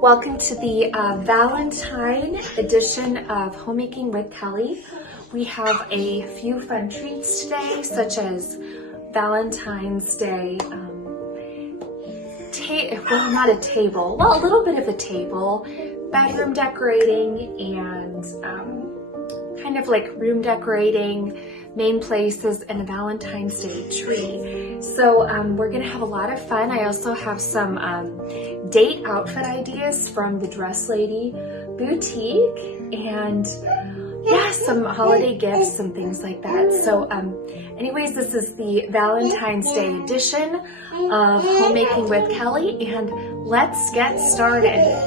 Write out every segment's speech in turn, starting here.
Welcome to the Valentine edition of Homemaking with Kelly. We have a few fun treats today, such as Valentine's Day, not a table, well, a little bit of a table, bedroom decorating, and kind of like room decorating, main places, and a Valentine's Day tree. So we're gonna have a lot of fun. I also have some date outfit ideas from the Dress Lady Boutique, and yeah, some holiday gifts and things like that. So anyways, this is the Valentine's Day edition of Homemaking with Kelly, and let's get started.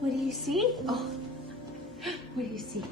What do you see? Oh, what do you see?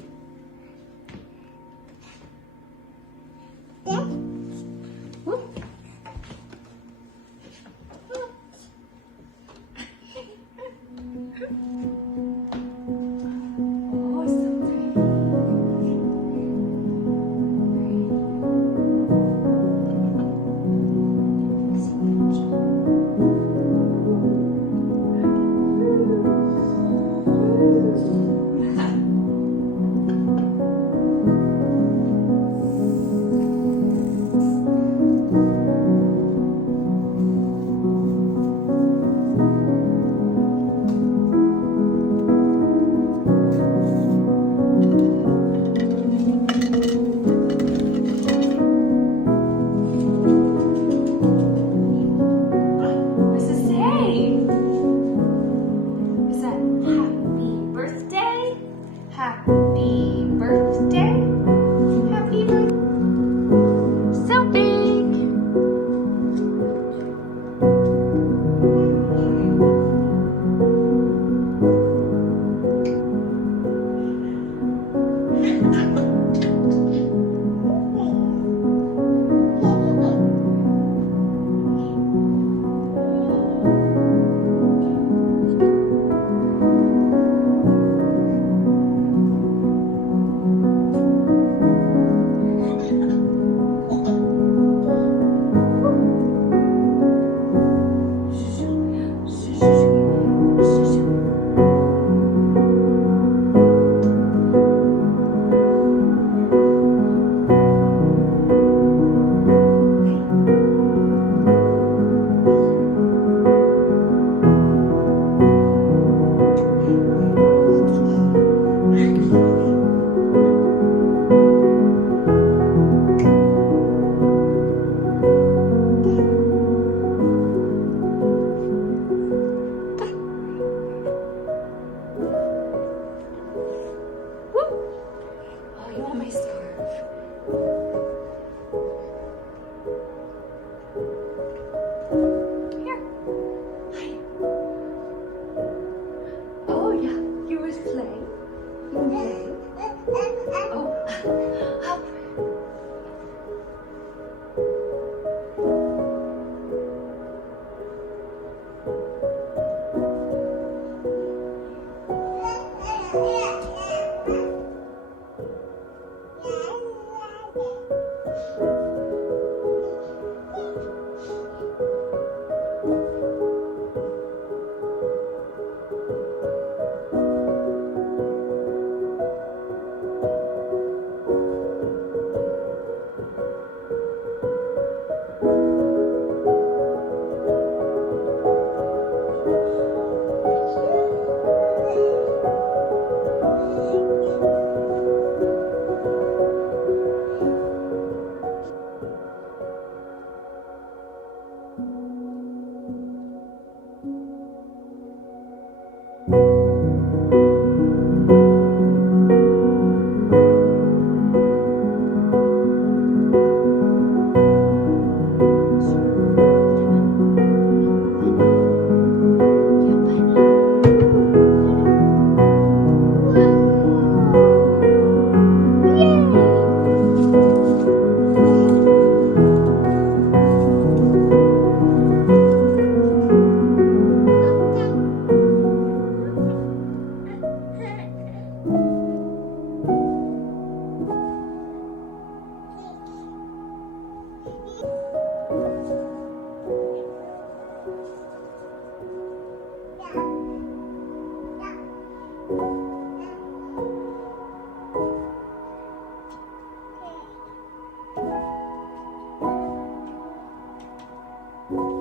you.